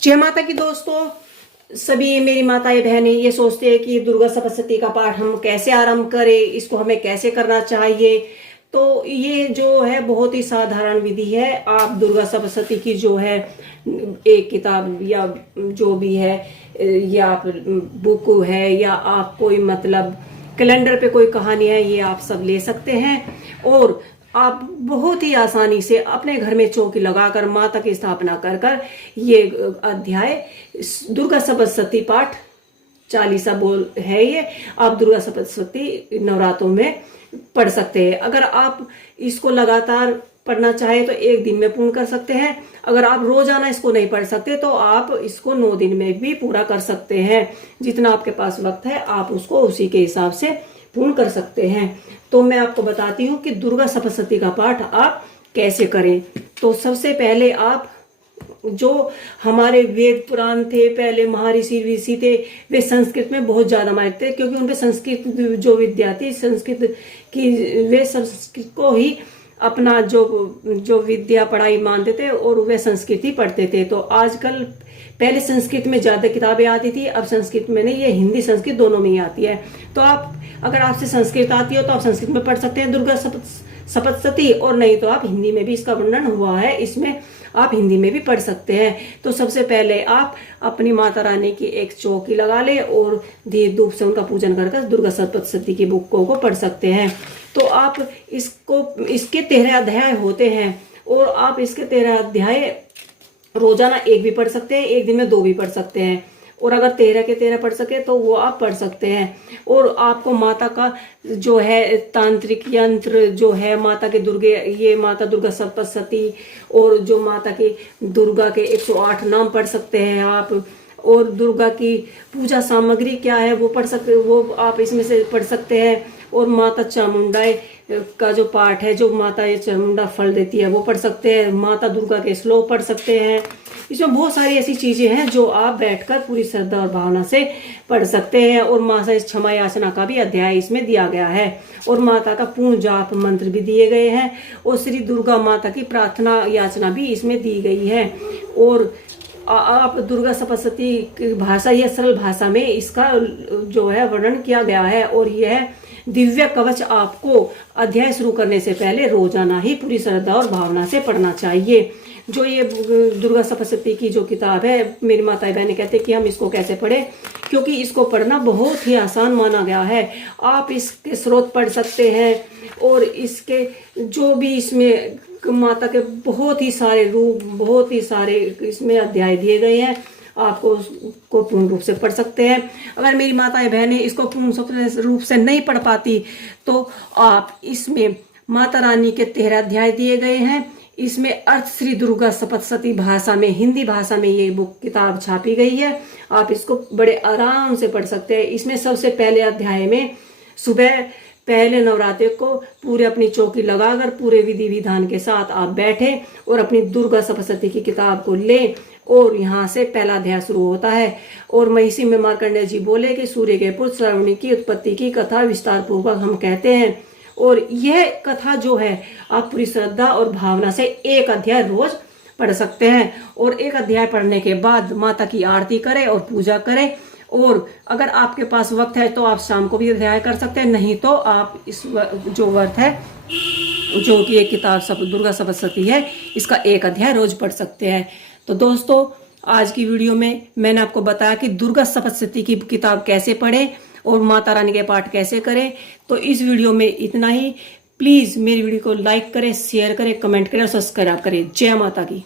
जय माता की दोस्तों। सभी मेरी माताएं बहनें ये सोचते हैं कि दुर्गा सप्तशती का पाठ हम कैसे आरंभ करें, इसको हमें कैसे करना चाहिए। तो ये जो है बहुत ही साधारण विधि है। आप दुर्गा सप्तशती की जो है एक किताब या जो भी है, या आप बुक है, या आप कोई मतलब कैलेंडर पे कोई कहानी है, ये आप सब ले सकते हैं और आप बहुत ही आसानी से अपने घर में चौकी लगाकर माता की स्थापना कर कर ये अध्याय दुर्गा सप्तशती पाठ चालीसा बोल है, ये आप दुर्गा सप्तशती नवरात्रों में पढ़ सकते हैं। अगर आप इसको लगातार पढ़ना चाहे तो एक दिन में पूर्ण कर सकते हैं। अगर आप रोजाना इसको नहीं पढ़ सकते तो आप इसको 9 दिन में भी पूरा कर सकते हैं। जितना आपके पास वक्त है आप उसको उसी के हिसाब से पूर्ण कर सकते हैं। तो मैं आपको बताती हूँ कि दुर्गा सप्तशती का पाठ आप कैसे करें। तो सबसे पहले आप जो हमारे वेद पुराण थे, पहले महर्षि ऋषि थे, वे संस्कृत में बहुत ज्यादा मानते थे, क्योंकि उनपे संस्कृत जो विद्या थी संस्कृत की, वे संस्कृत को ही अपना जो विद्या पढ़ाई मानते थे और वे संस्कृत ही पढ़ते थे। तो आजकल पहले संस्कृत में ज्यादा किताबें आती थी, अब संस्कृत में नहीं, ये हिंदी संस्कृत दोनों में ही आती है। तो आप अगर आपसे संस्कृत आती हो तो आप संस्कृत में पढ़ सकते हैं दुर्गा सप्तशती, और नहीं तो आप हिंदी में भी इसका वर्णन हुआ है, इसमें आप हिंदी में भी पढ़ सकते हैं। तो सबसे पहले आप अपनी माता रानी की एक चौकी लगा ले और दीप धूप से उनका पूजन कर दुर्गा सप्तशती की बुकों को पढ़ सकते हैं। तो आप इसके 13 अध्याय होते हैं और आप इसके 13 अध्याय रोजाना एक भी पढ़ सकते हैं, एक दिन में 2 भी पढ़ सकते हैं। और अगर 13 के 13 पढ़ सके तो वो आप पढ़ सकते हैं। और आपको माता का जो है तांत्रिक यंत्र जो है, माता के दुर्गे, ये माता दुर्गा सप्तशती और जो माता की दुर्गा के 108 नाम पढ़ सकते हैं आप। और दुर्गा की पूजा सामग्री क्या है वो पढ़ सकते, वो आप इसमें से पढ़ सकते हैं। और माता चामुंडा का जो पाठ है, जो माता चामुंडा फल देती है, वो पढ़ सकते हैं। माता दुर्गा के श्लोक पढ़ सकते हैं। इसमें बहुत सारी ऐसी चीजें हैं जो आप बैठकर पूरी श्रद्धा और भावना से पढ़ सकते हैं। और माता क्षमा याचना का भी अध्याय इसमें दिया गया है और माता का पूर्ण जाप मंत्र भी दिए गए हैं और श्री दुर्गा माता की प्रार्थना याचना भी इसमें दी गई है। और आप दुर्गा सप्तशती की भाषा, यह सरल भाषा में इसका जो है वर्णन किया गया है। और यह दिव्य कवच आपको अध्याय शुरू करने से पहले रोजाना ही पूरी श्रद्धा और भावना से पढ़ना चाहिए। जो ये दुर्गा सप्तशती की जो किताब है, मेरी माता बहनें कहते हैं कि हम इसको कैसे पढ़ें, क्योंकि इसको पढ़ना बहुत ही आसान माना गया है। आप इसके स्रोत पढ़ सकते हैं और इसके जो भी इसमें माता के बहुत ही सारे रूप, बहुत ही सारे इसमें अध्याय दिए गए हैं, आपको उसको पूर्ण रूप से पढ़ सकते हैं। अगर मेरी माताएं बहनें इसको पूर्ण रूप से नहीं पढ़ पाती तो आप इसमें माता रानी के 13 अध्याय दिए गए हैं। इसमें अर्थ श्री दुर्गा सप्तशती भाषा में, हिंदी भाषा में ये बुक किताब छापी गई है। आप इसको बड़े आराम से पढ़ सकते हैं। इसमें सबसे पहले अध्याय में सुबह पहले नवरात्रि को पूरे अपनी चौकी लगाकर पूरे विधि विधान के साथ आप बैठे और अपनी दुर्गा सप्तशती की किताब को लें और यहाँ से पहला अध्याय शुरू होता है। और महिषी में मार्कंडेय जी बोले कि सूर्य के पुत्र श्रावणी की उत्पत्ति की कथा विस्तार पूर्वक हम कहते हैं। और यह कथा जो है आप पूरी श्रद्धा और भावना से एक अध्याय रोज पढ़ सकते हैं। और एक अध्याय पढ़ने के बाद माता की आरती करें और पूजा करें। और अगर आपके पास वक्त है तो आप शाम को भी अध्याय कर सकते हैं, नहीं तो आप इस जो व्रत है, जो कि एक किताब दुर्गा सप्तशती है, इसका एक अध्याय रोज पढ़ सकते हैं। तो दोस्तों, आज की वीडियो में मैंने आपको बताया कि दुर्गा सप्तशती की किताब कैसे पढ़ें और माता रानी के पाठ कैसे करें। तो इस वीडियो में इतना ही। प्लीज मेरी वीडियो को लाइक करें, शेयर करें, कमेंट करें और सब्सक्राइब करें। जय माता की।